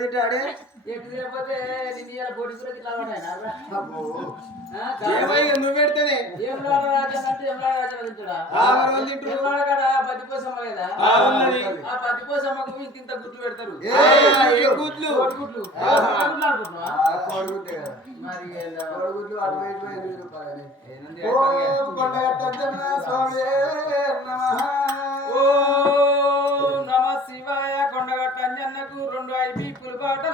తింటాడే నువ్వు పెడితేనే బతిపోసమ్మ లేదా ఆ బతిపోసమ్మకు ఇంత గుడ్లు పెడతారు గుడ్లు గుడ్లు నమ శివాయ కొండగట్ట అంజన్నకు 2 ఐపీ పులిపాటలు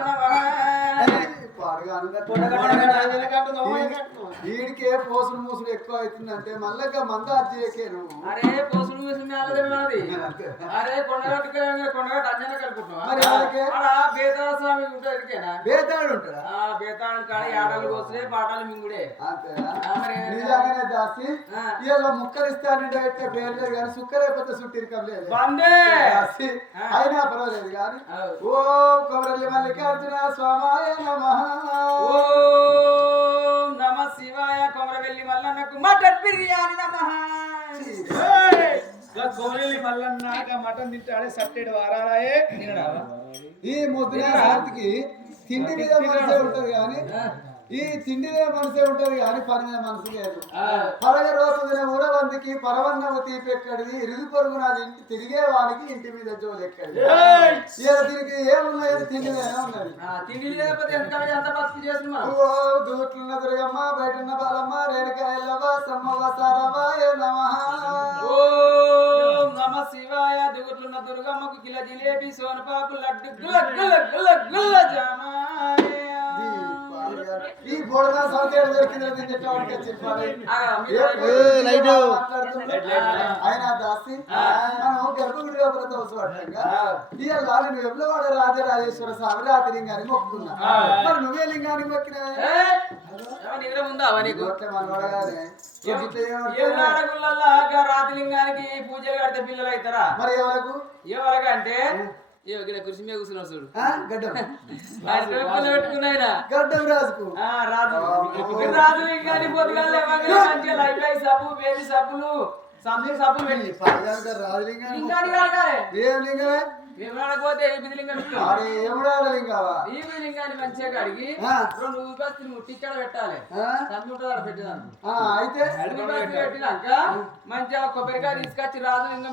వీడికే పోసులు మూసులు ఎక్కువ అవుతుందంటే మళ్ళీ మంద అర్జేకేను అరే పోసులు మూసులు మేలది అరే కొండగట్టు అంజన్న కలుపుకుంటున్నావా బేతాళ స్వామి ఉంటాడుకేనా బేతాడు ఉంటాడా బేతాళ కాడ ఆటలు కోసలే పాటలు మింగుడే నిజంగానే దాసి ఇలా ముక్కలు ఇస్తానంటే పెట్టే పేరు లేదు కానీ సుక్కలేకపోతే సుట్టిరికం లేదు అయినా పర్వాలేదు కానీ ఓ కొమరల్లి మల్లికార్జున స్వామాయ నమః ఓం నమ శివాయ కొమరవెల్లి మల్లన్నకు మటన్ బిర్యానీ నమః కొమరవెల్లి మల్లన్న మటన్ తింటాడే సట్టేడు వారాలే ఈ ముద్దున రాతికి తిండి మీద మనసే ఉంటది కానీ ఈ తిండి మీద మనసే ఉంటది కానీ పని మీద మనసు లేదు పరగ రోజున ఊరవందికి పరవన్నము తీపెక్కడిది ఇరుగు పొరుగు నాది ఇంటి తిరిగే వానికి ఇంటి మీద జోలు ఎక్కడిది దీనికి ఏమున్నాయి తిండి మీద ఉన్నది తిండి లేకపోతే ఎంత బతికి చేస్తున్నావు దూట్లున్న దుర్గమ్మ బయటన్న బాలమ్మ రేణుకాయలవ సమ్మవ సారవాయ నమః ఓం నమ శివాయ దూట్లున్న దుర్గమ్మకు కిల జిలేబీ సోనపాకు లడ్డు గుల్ల గుల్ల గుల్ల గుల్ల జామాయ ఈ బోడగా సౌకేడు దొరికింది ఆయన దాసి మనం గర్భగుడిగా ప్రతవసంగా ఇవాళ నువ్వు ఎవ్వవాడ రాజరాజేశ్వర స్వామి రాతి లింగాన్ని మొక్కుతున్నా మరి నువ్వే లింగానికి మొక్కినా రాతి లింగానికి పూజలు కడితే పిల్లలు అవుతారా మరి ఎవరకు అంటే కృషి మీద కూర్చున్నాడు చూడు గడ్డం రాజుకు రాజు లింగాన్ని పొద్దుగాల సబ్బు బేబీ సబ్బులు సబ్బులు వెళ్ళి ఏం లింగమే పోతే ఈ లింగాన్ని మంచిగా కడిగి 2 ఊపిస్తులు ముట్టిక్కడ పెట్టాలి పెట్టేదాన్ని అయితే పెట్టినాక మంచిగా కొబ్బరికాయ తీసుకొచ్చి రాజు లింగం